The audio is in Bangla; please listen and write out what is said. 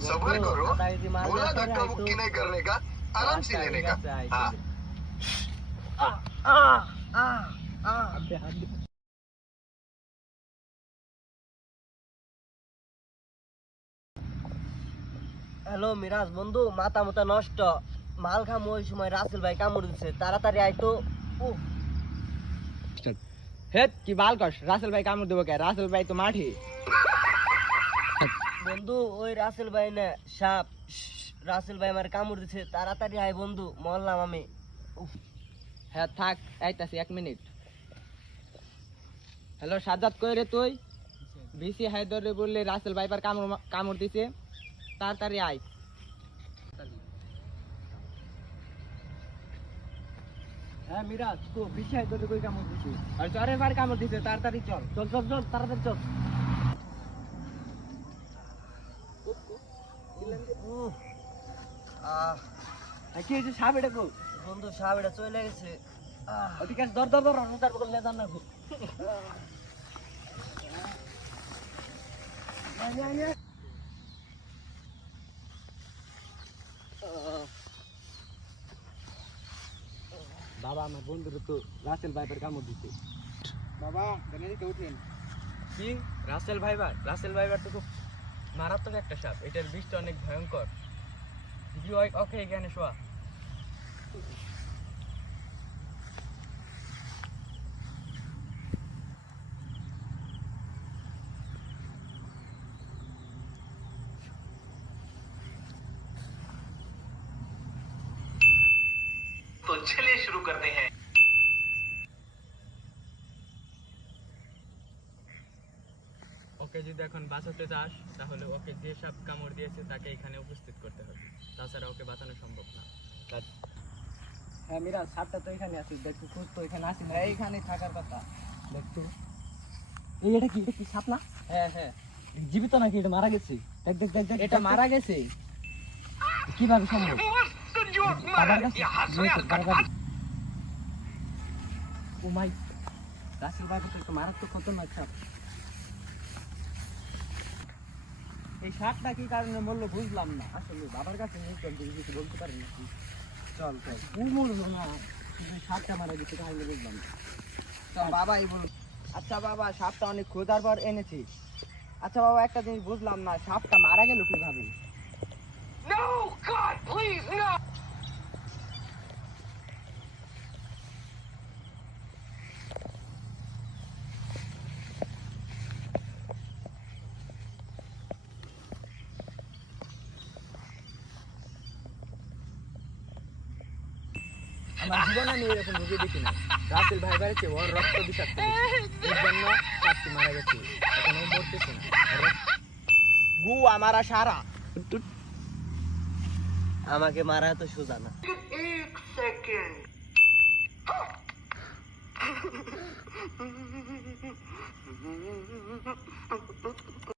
सबर करो, बोला धक्का मुक्की नहीं करने का, आराम से लेने का। हाँ। হ্যালো মিরাজ বন্ধু, মাথা মতো নষ্ট, মাল খাম ওই সময় রাসেল ভাই কামড় দিচ্ছে, তাড়াতাড়ি আইতো। হেট কি বাল কস, রাসেল ভাই কামড় দেবো কে? রাসেল ভাই তো মাঠে। বন্ধু ওই রাসেল ভাই না সাপ, রাসেল ভাই আমার কামড় দিচ্ছে, তাড়াতাড়ি আয় বন্ধু, মরলাম আমি। হ্যাঁ থাক, আইতাছি 1 মিনিট। হ্যালো সাজ্জাদ, কই রে তুই? বিসি হায়দরে বললে রাসেল ভাই পার কামড় দিছে, তাড়াতাড়ি আয়। হ্যাঁ মিরাজ, তো বিশাই তোর কই কামড় দিছি? আর চরে বার কামড় দিছে, তাড়াতাড়ি চল। চল চল চল, তাড়াতাড়ি চল। কি হয়েছে? সাপ এটা কো? বন্ধু সাপ এটা চলে গেছে। ঠিক আছে, ধর ধর ধর, তার বদলে জান না। বাবা আমার বন্ধুর তো রাসেল ভাইপার কামড় দিতে। বাবা জানেন উঠেন কি? রাসেল ভাইবার তো খুব মারাত্মক একটা সাপ, এটার বিষটা অনেক ভয়ঙ্কর। ওকে এখানে শোয়া। तो चलिए शुरू करते हैं। ওকে যদি এখন বাঁচাতে চাস তাহলে ওকে যে সাপ কামড় দিয়েছে তাকে এখানে উপস্থিত করতে হবে, তাছাড়া ওকে বাঁচানো সম্ভব না। হ্যাঁ মিরাজ, সাপটা তো এখানে আছে, দেখো খোঁজ তো এখানে আছে না? এইখানে থাকার কথা। দেখতো এই, এটা কি সাপ না? হ্যাঁ হ্যাঁ, জীবিত নাকি? এটা মারা গেছে। দেখ দেখ দেখ দেখ, এটা মারা গেছে কিভাবে সম্ভব? বাবার কাছে ও মাই, রাসেল ভাই তো একটা মারাত্মক খতরনাক সাপ। এই সাপটা কি কারণে মরলো বুঝলাম না আসলে, বাবার কাছে কিছু বলতে পারি না। চল চল, মরলো না, কিন্তু সাপটা মারা গেছে তাহলে বুঝলাম না। চল বাবাই বল। আচ্ছা বাবা, সাপটা অনেক খোঁজার পর এনেছি। আচ্ছা বাবা, একটা জিনিস বুঝলাম না, সাপটা মারা গেল কিভাবে? No, God, please, no! আমার জীবনে আমি এরকম রোগী দেখি না। রাসেল ভাই বাড়িতে ওর রক্ত বিষাক্ত, এর জন্য সাপটি মারা গেছে, এখন ও মরতেছে না। গু আমারা সারা আমাকে মারা তো সোজা না। एक सेकंड।